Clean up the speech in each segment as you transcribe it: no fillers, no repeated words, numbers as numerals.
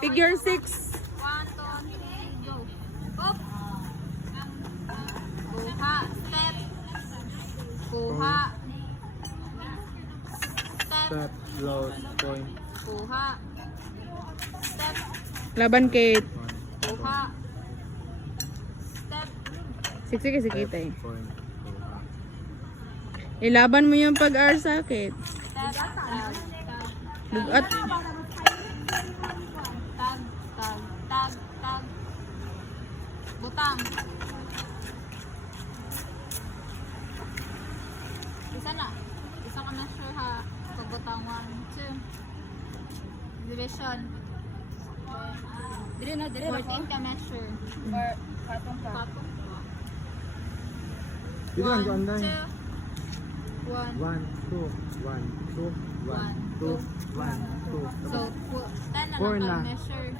Figure 6. 1, 2, 3, go. Up. Kuha. Step. Kuha. Step. Step, close, point. Kuha. Step. Laban Kate. Kuha. Step. Sige, sige, kita eh. Point. Kuha. Ilaban mo yung pag-R sa Kate. Step. Tag. Bugat. Tag. Tag. Tag. Tag. Butang. Isa na. Isa ka na sure ha. Pagbutang 1, 2. Division. Dire na, dire na. 14 ka measure. Or katong ka. Patong. Dito lang, doon lang. 1, 1, 2, 1, 2, 1, 2, 1, 2. So, 10 na Four lang na. ka measure.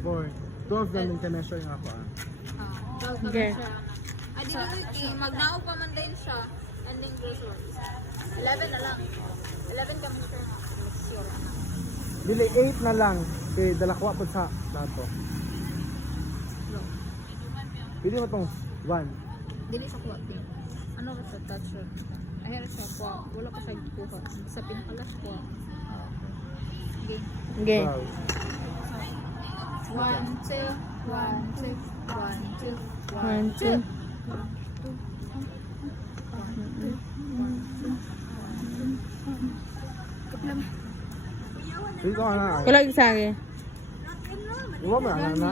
4. 12 lang din ka-measure nga ako ah. 12 ka Okay. measure. Ay, di ba Wiki, magnaog pa man din siya. Ending result. 11 na lang. 11 ka measure nga. Sure na. Dili 8 na lang. Kay dalakwa po sa dato. Pili mo tong 1. Dili sa kuha. Ano ka sa touch shot? Ahera siya kuha. Wala ka sa kuha. Sa pinakalas kuha. Okay. Okay. 1, 2, 1, 2, 1, 2, 1, 1, 2. 2. Dito ka na. Kulag sagi. Iwa mo na na.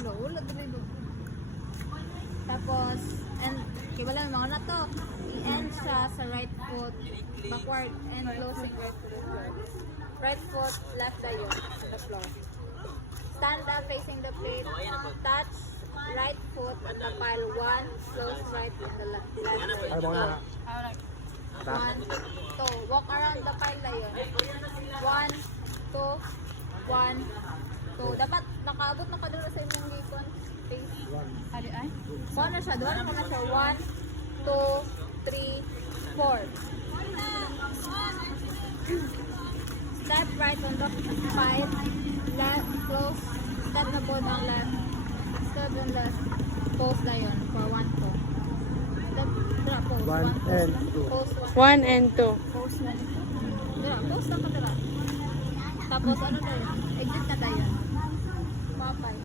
Wala dili ba? Tapos and kibala mga na to. I-end siya sa right foot backward and closing right foot. Right foot left dayon to the floor. Stand up facing the plate. Touch right foot on the pile. 1 close right on the left Ay, side. baka na. Alright. Tap. 1, 2. Walk around the pile dayon. 1, 2, 1, 2. Dapat nakaabot na kaduro sa inyong gikon. Face. 1. Ari ay? Kuha na siya. Doon na siya. 1, 2, 3, 4. Step right on the pile. Left, close. Step na po ang left. Step on left. Pose na yun. For 1, 2. Step, dra, pose. 1 and 2. Pose 1 and 2. Pose na. Dra, pose na ka dra. Tapos ano na yun? Exit na tayo. Mapay.